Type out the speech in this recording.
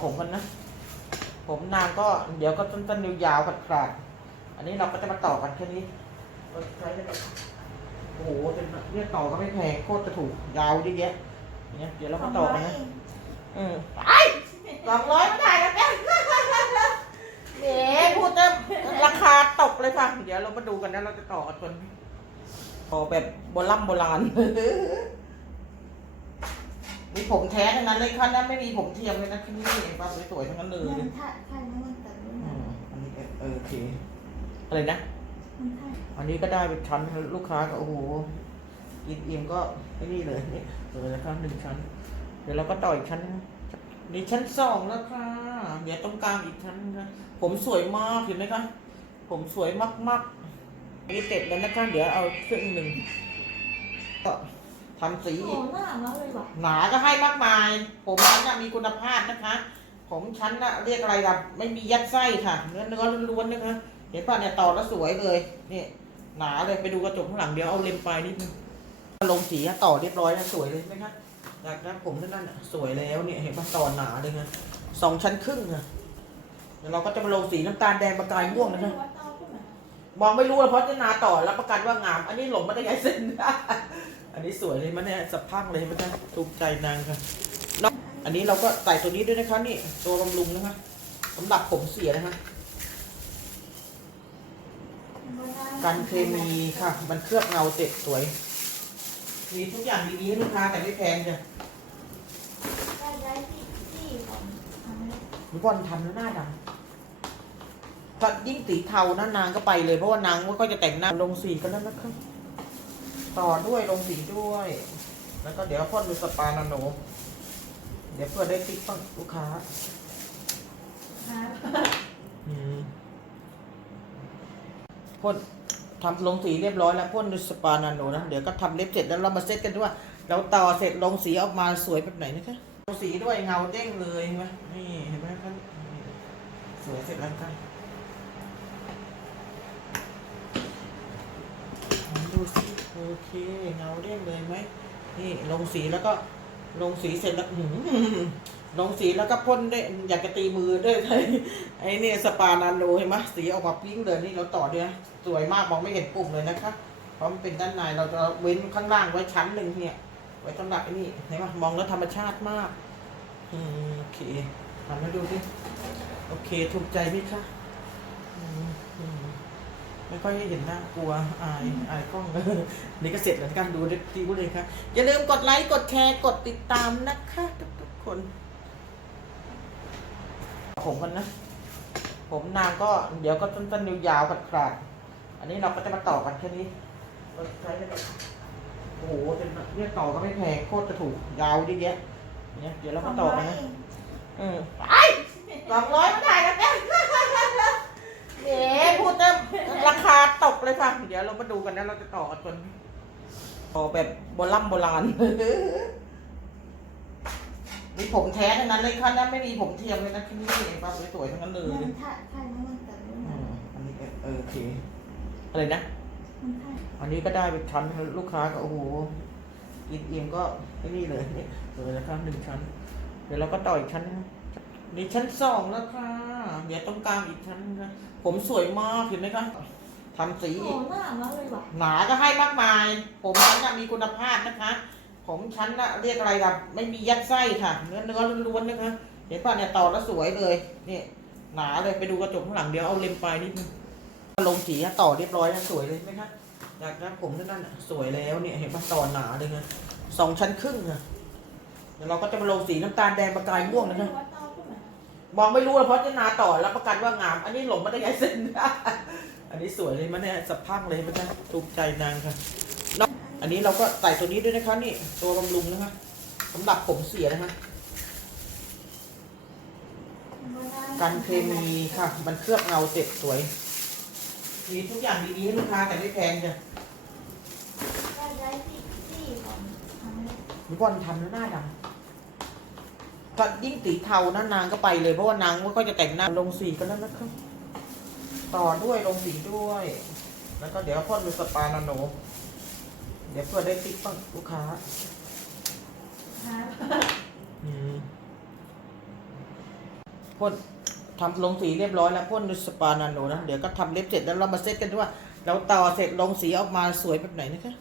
ผมกันนะ ผมนางก็เดี๋ยวก็ต้นๆยาวๆขาดๆอันนี้เราก็จะมาต่อกันแค่นี้ใช้ได้แบบโอ้โหเป็นเนี่ยต่อก็ไม่แพงโคตรจะถูกยาวเยอะแยะเนี่ยเดี๋ยวเรามาต่อกันนะอืมไอ้สองร้อยไม่ได้แล้วแม่แหมพูดเต็มราคาตกเลยค่ะ เดี๋ยวเรามาดูกันนะเราจะต่อกันจนต่อแบบโบราณโบราณ มีผมแท้ทั้งนั้นเลยค่ะนะไม่มีผมเทียมเลยนะที่นี่ป้าสวยๆทั้งนั้นเลยมันถ่ายถ่ายมันแต่ไม่อืมามอันนี้เออโอเคอะไรนะ มันถ่ายอันนี้ก็ได้เป็นชั้นลูกค้าก็โอ้โหกินอิ่มก็ไอ้นี่เลยนี่เลยนะครับหนึ่งชั้น เดี๋ยวเราก็ต่ออีกชั้นนะนี่ชั้นสองแล้วค่ะเดี๋ยวตรงกลางอีกชั้นนะผมสวยมากเห็นไหมคะผมสวยมากๆนี่เสร็จแล้วนะคะเดี๋ยวเอาเครื่องหนึ่งก็ ทำสีโอ้อีกหน้ามากเลยว่ะหนาก็ให้มากมาย ผมฉันน่ะมีคุณภาพนะคะ ผมฉันน่ะเรียกอะไรล่ะไม่มียัดไส้ค่ะ เนื้อเนื้อล้วนๆนะคะ เห็นป่ะเนี่ยต่อแล้วสวยเลยนี่หนาเลยไปดูกระจกข้างหลังเดี๋ยวเอาเลมไปนิดนึงลงสีอะต่อเรียบร้อยนะสวยเลยไหมคะอยากนะผมท่านนั่นน่ะสวยแล้วเนี่ยเห็นป่ะต่อหนาเลยนะสองชั้นครึ่งค่ะเดี๋ยวเราก็จะมาลงสีน้ำตาลแดงประกายม่วงนะคะ วัดเอาขึ้น มามองไม่รู้เลยเพราะจะนาต่อรับประกันว่างาม อันนี้หลงมาได้ไงเส้นอันนี้สวยเลยมันเนี่ยสะพรังเลยมันจะถูกใจนางค่ะเนาะอันนี้เราก็ใส่ตัวนี้ด้วยนะคะนี่ ตัวบำรุงนะคะสำหรับผมเสียนะคะกันเคมีค่ะ มันเคลือบเงาเจ็ดสวย มีทุกอย่างดีๆให้ลูกค้าแต่ไม่แพงจ้ะได้ได้ที่ที่ของทำให้มีบอลทำแล้วหน้าดำ ถ้ายิ่งสีเทานะนางก็ไปเลยเพราะว่านางไม่ค่อยจะแต่งหน้าลงสีกันแล้วนะครับต่อด้วยลงสีด้วย แล้วก็เดี๋ยวพ่นดูสปานาโนเดี๋ยวเพื่อได้ติ๊กบ้างลูกค้าพ่นทำลงสีเรียบร้อยแล้วพ่นดูสปานาโนนะ เดี๋ยวก็ทำเล็บเสร็จแล้วเรามาเซตกันด้วยว่าเราต่อเสร็จลงสีออกมาสวยแบบไหนนะคะลงสีด้วยเงาเด้งเลยเห็นไหมนี่เห็นไหมครับนี่สวยเสร็จแล้วกันดูสิโอ เคเงาเด้งเลยไหมนี่ลงสีแล้วก็ลงสีเสร็จแล้วหืมลงสีแล้วก็พ่นได้วยอยากจะตีมือด้วยไอ้นี่สปานาโนเห็นไหมสีออกมาปิ้งเลยนี่เราต่อด้วยนสวยมากมองไม่เห็นปุ่มเลยนะคะเพราะมันเป็นด้านในเราจะเว้นข้างล่างไว้ชั้นหนึ่งเนี่ย ไว้สำหรับไอ้นี่เห็นไหมมองแล้วธรรมชาติมากอืมโอเคทำให้ดูสิโอเคถูกใจไหมคะอืม ไม่ค่อยเห็นหน้ากลัวอายอายกล้องนี่ก็เสร็จแล้วกันดูได้ทีพูดเลยค่ะอย่าลืมกดไลค์กดแชร์กดติดตามนะคะทุกๆคนผมกันนะ ผมนางก็เดี๋ยวก็ต้นๆยาวๆขาดๆอันนี้เราก็จะมาต่อกันแค่นี้เราใช้ได้แบบโอ้โหเป็นเนี่ยต่อก็ไม่แพงโคตรจะถูกยาวดีแยะเนี่ยเดี๋ยวเรามาต่อกันนะอืมไอ้สองร้อยไม่ได้แล้วแม่แหมพูดเต็มราคาตกเลยค่ะ เดี๋ยวเรามาดูกันนะเราจะต่อกันจนต่อแบบโบราณโบราณมีผมแท้ทั้งนั้นเลยค่ะนะไม่มีผมเทียมเลยนะที่นี่ป้าสวยๆทั้งนั้นเลยมันถ่ายถ่ายมันแต่ไม่อืมามอันนี้ก็เออโอเคอะไรนะ มันถ่ายอันนี้ก็ได้เป็นชั้นลูกค้าก็โอ้โหกินอิ่มก็ไอ้นี่เลยนี่เลยนะครับหนึ่งชั้น เดี๋ยวเราก็ต่ออีกชั้น นะนี่ชั้นสองแล้วค่ะ เดี๋ยวตรงกลางอีกชั้นนะผมสวยมากเห็นไหมคะทำสี โอ้หน้ามากเลยว่ะหนาก็ให้มากมาย ผมฉันน่ะมีคุณภาพนะคะ ผมฉันน่ะเรียกอะไรล่ะ ไม่มียัดไส้ค่ะ เนื้อเนื้อล้วนๆนะคะ เห็นป่ะเนี่ยต่อแล้วสวยเลยนี่หนาเลยไปดูกระจกข้างหลังเดี๋ยวเอาเลมไปนิดนึงลงสีอะต่อเรียบร้อยนะสวยเลยไหมคะอยากนะผมท่านนั่นน่ะสวยแล้วเนี่ยเห็นป่ะต่อหนาเลยนะสองชั้นครึ่งค่ะเดี๋ยวเราก็จะมาลงสีน้ำตาลแดงประกายม่วงนะคะวัดเอาขึ้น มามองไม่รู้เลยเพราะจะนาต่อรับประกันว่างาม อันนี้หลงมาได้ไงเส้นอันนี้สวยเลยมันเนี่ยสะพรังเลยมันจะถูกใจนางค่ะเนาะอันนี้เราก็ใส่ตัวนี้ด้วยนะคะนี่ตัวบำรุงนะคะสำหรับผมเสียนะคะกันเคมีค่ะ มันเคลือบเงาเจ็ดสวย มีทุกอย่างดีๆให้ลูกค้าแต่ไม่แพงจ้ะได้ได้ที่ที่ของทำให้มีบอลทำแล้วหน้าดำ ถ้ายิ่งสีเทานะนางก็ไปเลยเพราะว่านางไม่ค่อยจะแต่งหน้าลงสีกันแล้วนะครับ ต่อด้วยลงสีด้วย แล้วก็เดี๋ยวพ่นดูสปานาโน เดี๋ยวเพื่อได้ติ๊กบ้างลูกค้าหาอืมพ่นทำลงสีเรียบร้อยแล้วพ่นด้วยสปานาโนนะเดี๋ยวก็ทำเล็บเสร็จแล้วเรามาเซตกันด้วยว่าเราต่อเสร็จลงสีออกมาสวยแบบไหนนะคะ